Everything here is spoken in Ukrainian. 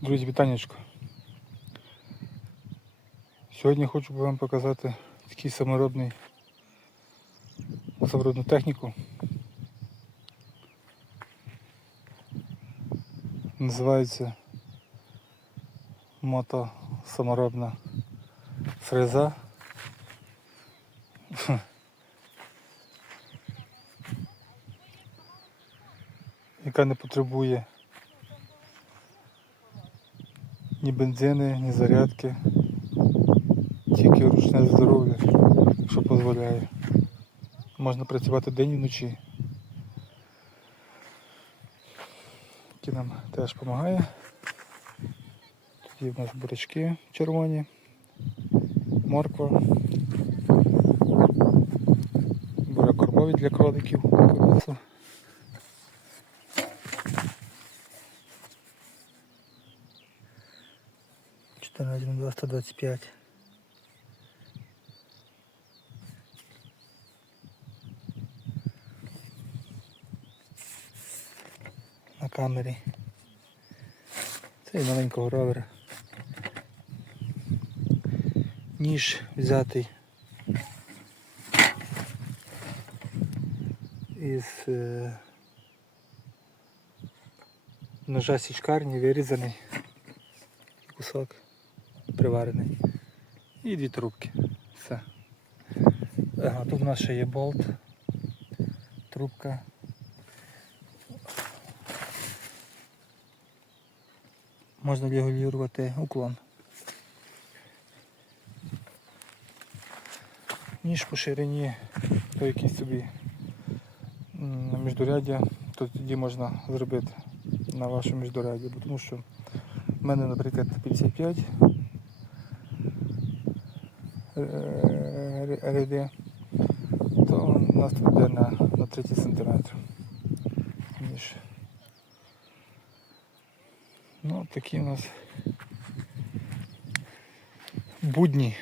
Друзі, вітанечко. Сьогодні хочу вам показати такий саморобний саморобну техніку. Називається мото саморобна фреза. яка не потребує ні бензини, ні зарядки, тільки ручне здоров'я, що дозволяє. Можна працювати день і вночі. Який нам теж допомагає. Є в нас бурячки червоні, морква, бурякормові для кроликів. Колеса. Чотирнадцять два сто двадцять п'ять. На камері. Це і маленького ровера. Ніж взятий із е, ножа січкарні вирізаний кусок приварений. І дві трубки. Все. Ага, тут у нас ще є болт, трубка. Можна регулювати уклон. Ніж по ширині, то якийсь собі м, міждуряддя, то тоді можна зробити на вашому міждурядді, бо тому що в мене, наприклад, 55 е, ряди, то у нас тут йде на, на 30 см. Ну, такі у нас будні